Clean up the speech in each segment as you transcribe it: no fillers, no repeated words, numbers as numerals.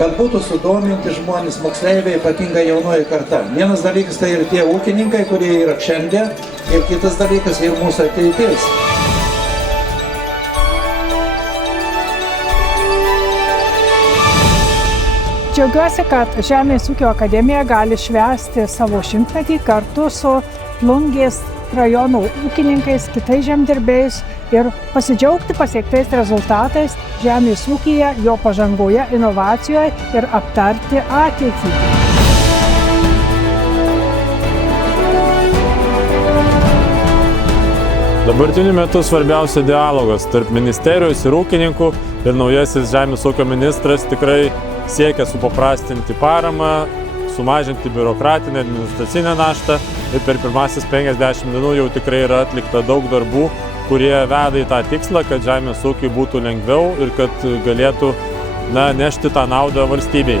kad būtų sudominti žmonės, moksleiviai, ypatingai jaunoji karta. Vienas dalykas tai ir tie ūkininkai, kurie yra šiandien, ir kitas dalykas ir mūsų ateitis. Džiaugiuosi, kad Žemės ūkio akademija gali švęsti savo 100-metį kartu su Plungės rajono ūkininkais, kitais žemdirbiais ir pasidžiaugti pasiektais rezultatais žemės ūkyje, jo pažangoje, inovacijoje ir aptarti ateitį. Dabartiniu metu svarbiausia dialogas tarp ministerijos ir ūkininkų ir naujasis žemės ūkio ministras tikrai siekia supaprastinti paramą, sumažinti biurokratinę administracinę naštą ir per pirmasis 50 dienų jau tikrai yra atlikta daug darbų, kurie veda į tą tikslą, kad žemės ūkiui būtų lengviau ir kad galėtų nešti tą naudą valstybei.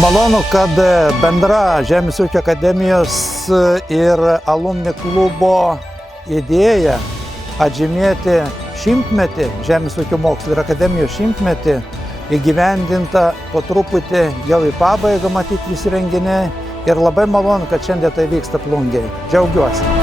Malonu, kad bendra Žemės ūkio akademijos ir alumni klubo idėja atžymėti 100-metį Žemės ūkio mokslo ir akademijos 100-metį įgyvendinta po truputį jau į pabaigą matyti visi renginiai ir labai malonu, kad šiandien tai vyksta Plungėje. Džiaugiuosi.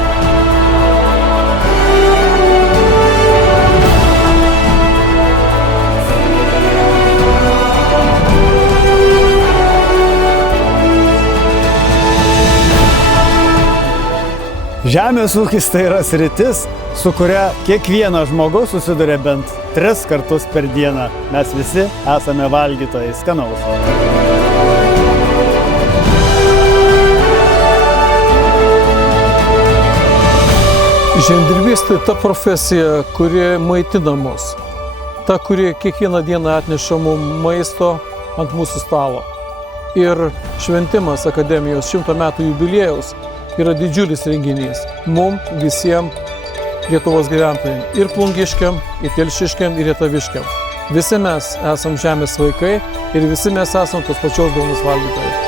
Žemės ūkis tai yra sritis, su kuria kiekvienas žmogus susiduria bent 3 kartus per dieną. Mes visi esame valgytojai skanaus. Žemdirbystė ta profesija, kuri maitina mus. Ta, kuri kiekvieną dieną atneša mums maisto ant mūsų stalo. Ir šventimas akademijos 100 metų jubiliejaus yra didžiulis renginys mums visiems Lietuvos gyventojams, ir plungiškiam, ir telšiškiam, ir rietaviškiam. Visi mes esam žemės vaikai ir visi mes esam tos pačios duonos valgytojai.